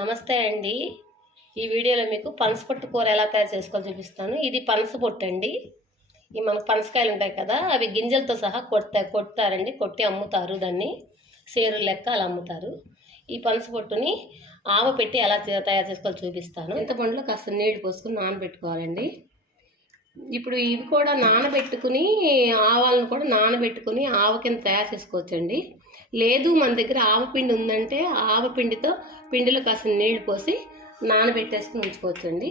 నమస్తే అండి. ఈ వీడియోలో మీకు పనసపొట్టు కూర ఎలా తయారు చేసుకోవాలో చూపిస్తాను. ఇది పనసపొట్టు అండి. ఈ మనకు పనసకాయలు ఉంటాయి కదా, అవి గింజలతో సహా కొడతారండి. కొట్టి అమ్ముతారు, దాన్ని సేరు లెక్క అలా అమ్ముతారు. ఈ పనసపొట్టుని పెట్టి ఎలా తయారు చేసుకోవాలో చూపిస్తాను. చింతపండులో కాస్త నీళ్ళు పోసుకుని నానబెట్టుకోవాలండి. ఇప్పుడు ఇవి కూడా నానబెట్టుకుని ఆవాలను కూడా నానబెట్టుకుని ఆవ కింద తయారు చేసుకోవచ్చండి. లేదు మన దగ్గర ఆవపిండి ఉందంటే పిండిలో కాస్త నీళ్లు పోసి నానబెట్టేసుకుని ఉంచుకోవచ్చండి.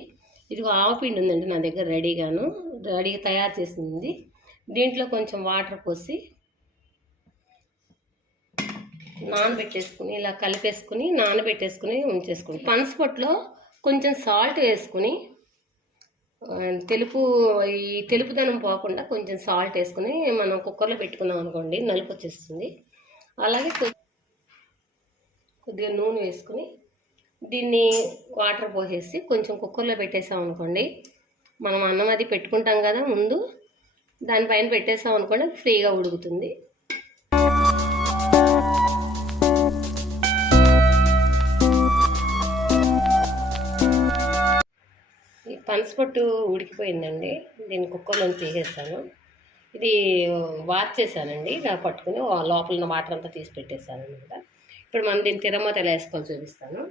ఇదిగో ఆవపిండి ఉందండి నా దగ్గర రెడీగా తయారు చేసింది. దీంట్లో కొంచెం వాటర్ పోసి నానబెట్టేసుకుని ఇలా కలిపేసుకుని నానబెట్టేసుకుని ఉంచేసుకుని పనసపొట్టులో కొంచెం సాల్ట్ వేసుకుని ఈ తెలుపుదనం పోకుండా కొంచెం సాల్ట్ వేసుకుని మనం కుక్కర్లో పెట్టుకున్నాం అనుకోండి, నలుపు వచ్చేస్తుంది. అలాగే కొద్దిగా నూనె వేసుకుని దీన్ని వాటర్ పోసేసి కొంచెం కుక్కర్లో పెట్టేసాం అనుకోండి, మనం అన్నం అది పెట్టుకుంటాం కదా ముందు, దానిపైన పెట్టేసాం అనుకోండి ఫ్రీగా ఉడుకుతుంది. ఈ పనసపొట్టు ఉడికిపోయిందండి. దీన్ని కుక్కర్లో తీసేసాను. ఇది వార్చేసానండి, ఇలా పట్టుకుని లోపల ఉన్న వాటర్ అంతా తీసి పెట్టేసాను అనమాట. ఇప్పుడు మనం దీన్ని తిరమత ఎలా వేసుకోవాలి చూపిస్తాను.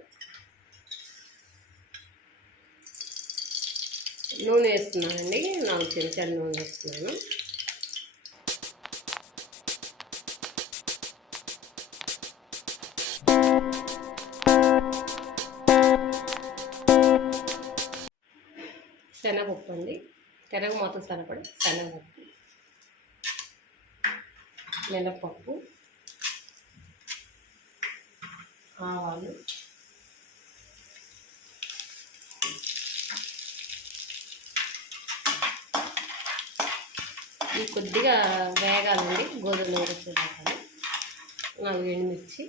నూనె వేస్తున్నానండి, 4 చెంచాలు నూనె వేస్తున్నాను. శనగపప్పు అండి, మొత్తం సరిపడి శనగపప్పు, మినపప్పు, ఆవాలు, ఇవి కొద్దిగా వేగాలండి, గోధుమ నూనె వచ్చేదాకా. 4 ఎండుమిర్చి,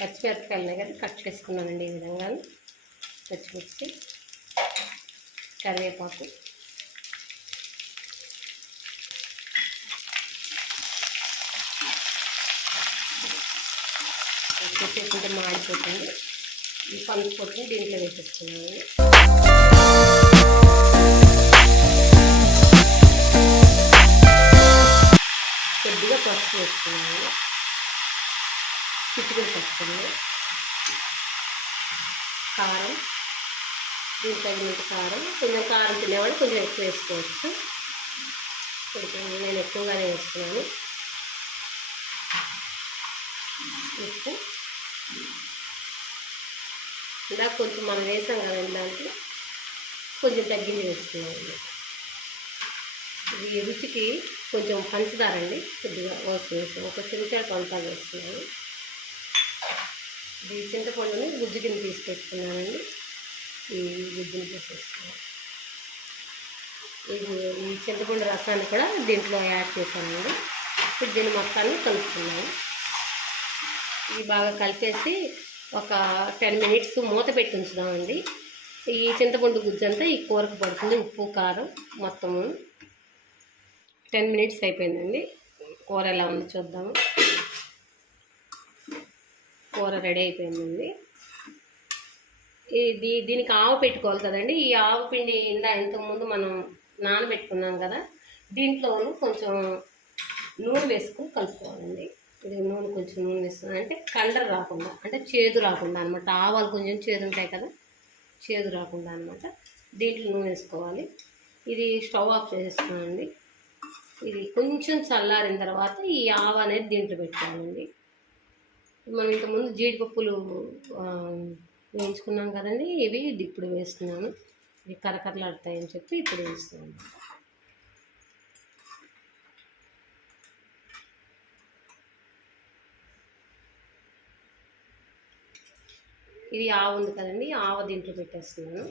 పచ్చిమిరపకాయలు కదా కట్ చేసుకున్నానండి. ఈ విధంగా పచ్చిమిర్చి, కరివేపాకు, వేసేసుకుంటే మాడిపోతుంది. ఈ పనసపొట్టుని దీంట్లో వేసేసుకున్నాను. కొద్దిగా పసుపు వేసుకున్నాను, చిటికెడు పసుపు, కారం, దీనికి తగినంత కారం. కొంచెం కారం తినేవాళ్ళు కొంచెం ఎక్కువ వేసుకోవచ్చు. కొంచెం నేను ఎక్కువగానే వేస్తున్నాను. ఉప్పు, ఇలా కొంచెం మనం వేసాం కదండి, దాంట్లో కొంచెం తగ్గింది వేస్తున్నాను. ఇది రుచికి కొంచెం పంచదారండి, కొద్దిగా వేసాను. 1 చెంచా పంచదార వేస్తున్నాను. ఇది చింతపండుని గుజ్జు కింద తీసి పెట్టుకున్నానండి. ఈ గుజ్జుని తీసేస్తున్నాను. ఈ చింతపండు రసాన్ని కూడా దీంట్లో యాడ్ చేశానండి. ఇప్పుడు దీన్ని మొత్తాన్ని కలుపుతున్నాను. ఇది బాగా కలిపేసి ఒక 10 మినిట్స్ మూత పెట్టి ఉంచుదామండి. ఈ చింతపండు గుజ్జు అంతా ఈ కూరకు పడుతుంది. ఉప్పు కారం మొత్తము 10 మినిట్స్ అయిపోయిందండి. కూర ఎలా ఉంది చూద్దాము. కూర రెడీ అయిపోయిందండి. దీనికి ఆవు పెట్టుకోవాలి కదండి. ఈ ఆవు పిండి ఇంతకుముందు మనం నానబెట్టుకున్నాం కదా, దీంట్లో కొంచెం నూనె వేసుకొని కలుపుకోవాలండి. ఇది కొంచెం నూనె వేస్తుంది అంటే కండర రాకుండా, అంటే చేదు రాకుండా అనమాట. ఆవాలు కొంచెం చేదు ఉంటాయి కదా, చేదు రాకుండా అనమాట. దీంట్లో నూనె వేసుకోవాలి. ఇది స్టవ్ ఆఫ్ చేసేస్తున్నానండి. ఇది కొంచెం చల్లారిన తర్వాత ఈ ఆవ అనేది దీంట్లో పెట్టుకోవాలండి. మనం ఇంతకుముందు జీడిపప్పులు వేయించుకున్నాం కదండి, ఇవి ఇప్పుడు వేస్తున్నాను. ఇవి కరకరలాడతాయని చెప్పి ఇప్పుడు వేస్తున్నాను. ఇది ఆవ ఉంది కదండి, ఆవ దీంట్లో పెట్టేస్తున్నాను.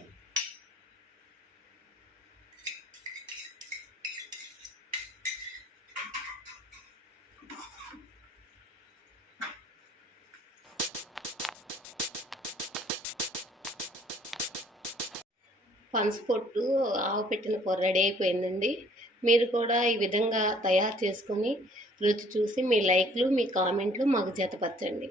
పనసపొట్టు ఆవ పెట్టిన కూర రెడీ అయిపోయిందండి. మీరు కూడా ఈ విధంగా తయారు చేసుకొని రుచి చూసి మీ లైక్లు మీ కామెంట్లు మాకు జతపరచండి.